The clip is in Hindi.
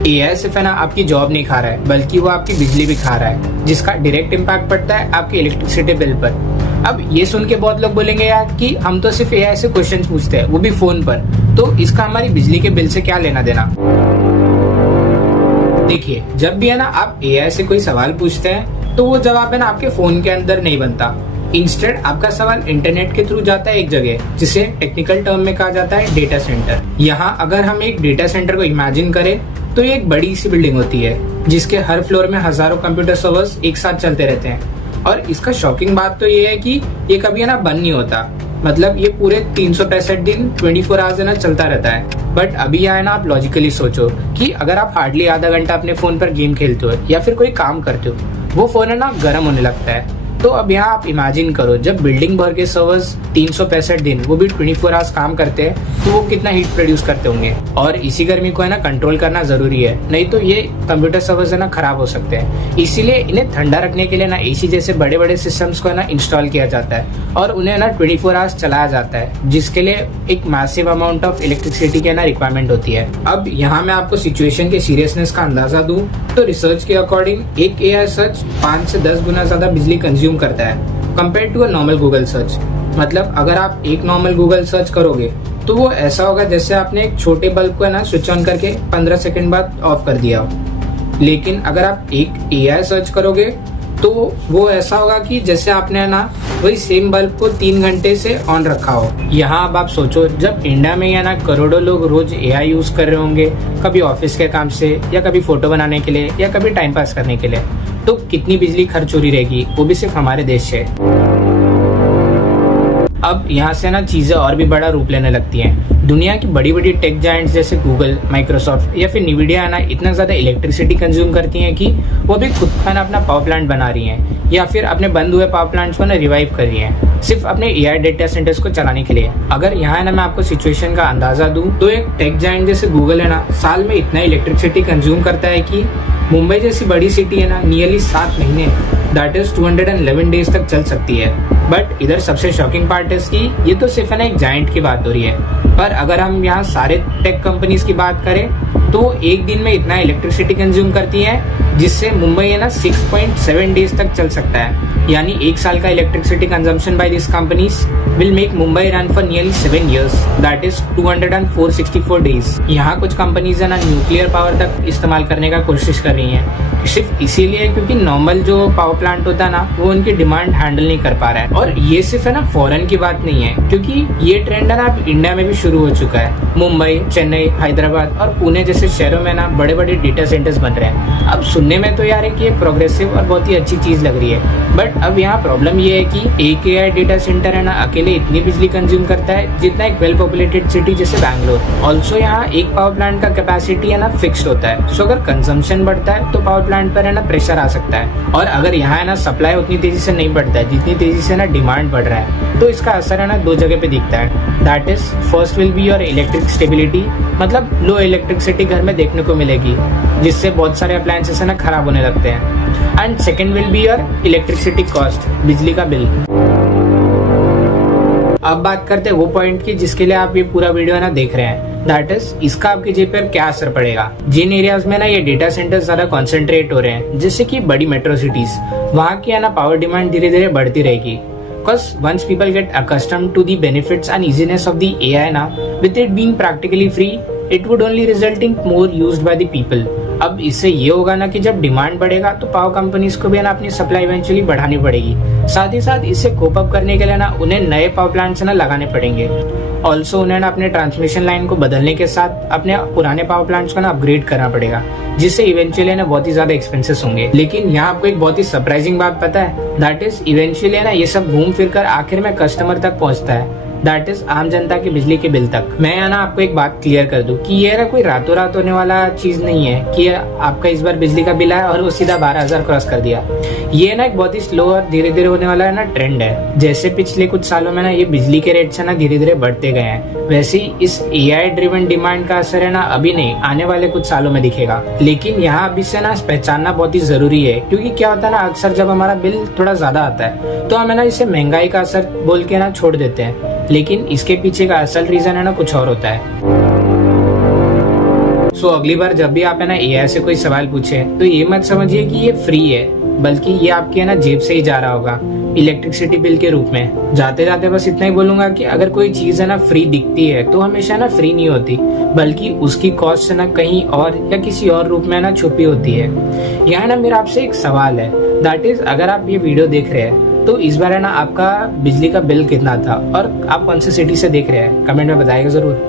एआई सिर्फ है ना आपकी जॉब नहीं खा रहा है, बल्कि वो आपकी बिजली भी खा रहा है, जिसका डायरेक्ट इम्पैक्ट पड़ता है आपके इलेक्ट्रिसिटी बिल पर। अब ये सुन के बहुत लोग बोलेंगे यार कि हम तो सिर्फ एआई से क्वेश्चन पूछते हैं, वो भी फोन पर, तो इसका हमारी बिजली के बिल से क्या लेना देना। देखिए, जब भी है ना आप एआई से कोई सवाल पूछते हैं तो वो जवाब है ना आपके फोन के अंदर नहीं बनता। इंस्टेड आपका सवाल इंटरनेट के थ्रू जाता है एक जगह, जिसे टेक्निकल टर्म में कहा जाता है डेटा सेंटर। यहाँ अगर हम एक डेटा सेंटर को इमेजिन करें तो ये एक बड़ी सी बिल्डिंग होती है जिसके हर फ्लोर में हजारों कंप्यूटर सर्वर्स एक साथ चलते रहते हैं। और इसका शॉकिंग बात तो ये है कि ये कभी है ना बंद नहीं होता, मतलब ये पूरे 365 दिन 24 आवर्स है ना चलता रहता है। बट अभी यहाँ है ना आप लॉजिकली सोचो कि अगर आप हार्डली आधा घंटा अपने फोन पर गेम खेलते हो या फिर कोई काम करते हो, वो फोन है ना गर्म होने लगता है। तो अब यहाँ आप इमेजिन करो, जब बिल्डिंग भर के सर्वर्स 365 दिन वो भी 24 आवर्स काम करते हैं तो वो कितना हीट प्रोड्यूस करते होंगे। और इसी गर्मी को है ना कंट्रोल करना जरूरी है, नहीं तो ये कंप्यूटर सर्वर्स है ना खराब हो सकते हैं। इसीलिए इन्हें ठंडा रखने के लिए ना एसी जैसे बड़े बड़े सिस्टम्स को है ना इंस्टॉल किया जाता है और उन्हें ना 24 आवर्स चलाया जाता है, जिसके लिए एक मैसिव अमाउंट ऑफ इलेक्ट्रिसिटी की ना रिक्वायरमेंट होती है। अब यहाँ मैं आपको सिचुएशन के सीरियसनेस का अंदाजा दूं तो रिसर्च के अकॉर्डिंग एक एआई सर्च 5 से 10 गुना ज्यादा बिजली कंज्यूम करता है compare to a normal Google search. मतलब अगर आप एक नॉर्मल गूगल सर्च करोगे तो वो ऐसा होगा जैसे आपने एक छोटे बल्ब को है ना स्विच ऑन करके 15 सेकंड बाद ऑफ कर दिया हो। लेकिन अगर आप एक एआई सर्च करोगे तो वो ऐसा होगा कि जैसे आपने ना वही सेम बल्ब को 3 घंटे से ऑन रखा हो। यहाँ अब आप सोचो, जब इंडिया में या ना करोड़ों लोग रोज एआई यूज कर रहे होंगे, कभी ऑफिस के काम से या कभी फोटो बनाने के लिए या कभी टाइम पास करने के लिए, तो कितनी बिजली खर्च हो रही रहेगी, वो भी सिर्फ हमारे देश से। अब यहाँ से ना चीजें और भी बड़ा रूप लेने लगती हैं। दुनिया की बड़ी बड़ी टेक जायंट्स जैसे गूगल, माइक्रोसॉफ्ट या फिर निविडिया ना इतना ज्यादा इलेक्ट्रिसिटी कंज्यूम करती हैं कि वो भी खुद का ना अपना पावर प्लांट बना रही हैं या फिर अपने बंद हुए पावर प्लांट्स को ना रिवाइव कर रही हैं, सिर्फ अपने एआई डेटा सेंटर्स को चलाने के लिए। अगर यहाँ ना मैं आपको सिचुएशन का अंदाजा दूं तो एक टेक जायंट जैसे गूगल है ना साल में इतना इलेक्ट्रिसिटी कंज्यूम करता है कि मुंबई जैसी बड़ी सिटी है ना नियरली 7 महीने, दैट इज 211 डेज तक चल सकती है। बट इधर सबसे शॉकिंग पार्ट है कि ये तो सिर्फ है ना एक जायंट की बात हो रही है, पर अगर हम यहाँ सारे टेक कंपनीज की बात करें तो एक दिन में इतना इलेक्ट्रिसिटी कंज्यूम करती है जिससे मुंबई है ना 6.7 डेज तक चल सकता है। यानी एक साल का electricity consumption by this companies will make Mumbai run for nearly 7 years, that is 264 days. यहाँ कुछ कंपनीज है ना न्यूक्लियर पावर तक इस्तेमाल करने का कोशिश कर रही हैं, सिर्फ इसीलिए क्योंकि नॉर्मल जो पावर प्लांट होता है ना वो उनकी डिमांड हैंडल नहीं कर पा रहा है। और ये सिर्फ है ना फॉरेन की बात नहीं है, क्योंकि ये ट्रेंड है ना अब इंडिया में भी शुरू हो चुका है। मुंबई, चेन्नई, हैदराबाद और पुणे जैसे शहरों में ना बड़े बड़े डेटा सेंटर्स बन रहे हैं। अब सुनने में तो यार है कि ये प्रोग्रेसिव और बहुत ही अच्छी चीज लग रही है, बट अब यहाँ प्रॉब्लम ये है कि एक एआई डेटा सेंटर है ना अकेले इतनी बिजली कंज्यूम करता है जितना एक वेल पॉपुलेटेड सिटी जैसे बैंगलोर। ऑल्सो यहाँ एक पावर प्लांट का कैपेसिटी है ना फिक्स्ड होता है, सो अगर कंजम्पशन बढ़ता है तो पावर प्लांट पर है ना प्रेशर आ सकता है। और अगर यहाँ है ना सप्लाई उतनी तेजी से नहीं बढ़ता है जितनी तेजी से ना डिमांड बढ़ रहा है, तो इसका असर है ना 2 जगह पे दिखता है। That is first will be your electric stability, मतलब लो इलेक्ट्रिसिटी घर में देखने को मिलेगी जिससे बहुत सारे अप्लायंसेस है ना खराब होने लगते हैं। And second will be your electricity cost, बिजली का बिल। अब बात करते हैं वो पॉइंट की जिसके लिए आप ये पूरा वीडियो है ना देख रहे हैं, दैट इज इसका आपकी जेब पर क्या असर पड़ेगा। जिन एरियाज में ना ये डेटा सेंटर ज्यादा कॉन्सेंट्रेट हो रहे हैं, जैसे कि बड़ी मेट्रो सिटीज, वहाँ की है ना पावर डिमांड धीरे धीरे बढ़ती रहेगी। Because once people get accustomed to the benefits and easiness of the AI now, with it being practically free, it would only result in more used by the people. अब इससे ये होगा ना कि जब डिमांड बढ़ेगा तो पावर कंपनीज को भी ना अपनी सप्लाई इवेंचुअली बढ़ानी पड़ेगी। साथ ही साथ इससे कोप अप करने के लिए ना उन्हें नए पावर प्लांट्स ना लगाने पड़ेंगे। ऑल्सो उन्हें ना अपने ट्रांसमिशन लाइन को बदलने के साथ अपने पुराने पावर प्लांट्स को ना अपग्रेड करना पड़ेगा, जिससे इवेंचुअली ना बहुत ही ज्यादा एक्सपेंसेस होंगे। लेकिन यहाँ आपको एक बहुत ही सरप्राइजिंग बात पता है, दैट इज इवेंचुअली ना ये सब घूम फिर कर आखिर में कस्टमर तक पहुंचता है, दैट इज आम जनता के बिजली के बिल तक। मैं ना आपको एक बात क्लियर कर दूं कि ये ना कोई रातों रात होने वाला चीज नहीं है कि आपका इस बार बिजली का बिल आया और वो सीधा 12,000 क्रॉस कर दिया। ये ना एक बहुत ही स्लो और धीरे धीरे होने वाला है ना ट्रेंड है। जैसे पिछले कुछ सालों में ना ये बिजली के रेट से ना धीरे धीरे बढ़ते गए हैं, वैसे ही इस एआई ड्रिवन डिमांड का असर है ना अभी नहीं, आने वाले कुछ सालों में दिखेगा। लेकिन यहाँ अभी से ना पहचानना बहुत ही जरूरी है, क्योंकि क्या होता है ना अक्सर जब हमारा बिल थोड़ा ज्यादा आता है तो हमें ना इसे महंगाई का असर बोल के ना छोड़ देते हैं, लेकिन इसके पीछे का असल रीजन है ना कुछ और होता है। सो अगली बार जब भी आप है ना एआई से कोई सवाल पूछे तो ये मत समझिए कि ये फ्री है, बल्कि ये आपकी है ना जेब से ही जा रहा होगा इलेक्ट्रिसिटी बिल के रूप में। जाते जाते बस इतना ही बोलूंगा कि अगर कोई चीज है ना फ्री दिखती है तो हमेशा ना फ्री नहीं होती, बल्कि उसकी कॉस्ट है ना कहीं और या किसी और रूप में ना छुपी होती है। यहाँ ना मेरा आपसे एक सवाल है, दैट इज अगर आप ये वीडियो देख रहे हैं तो इस बार है ना आपका बिजली का बिल कितना था और आप कौन सी सिटी से देख रहे हैं, कमेंट में बताइएगा जरूर।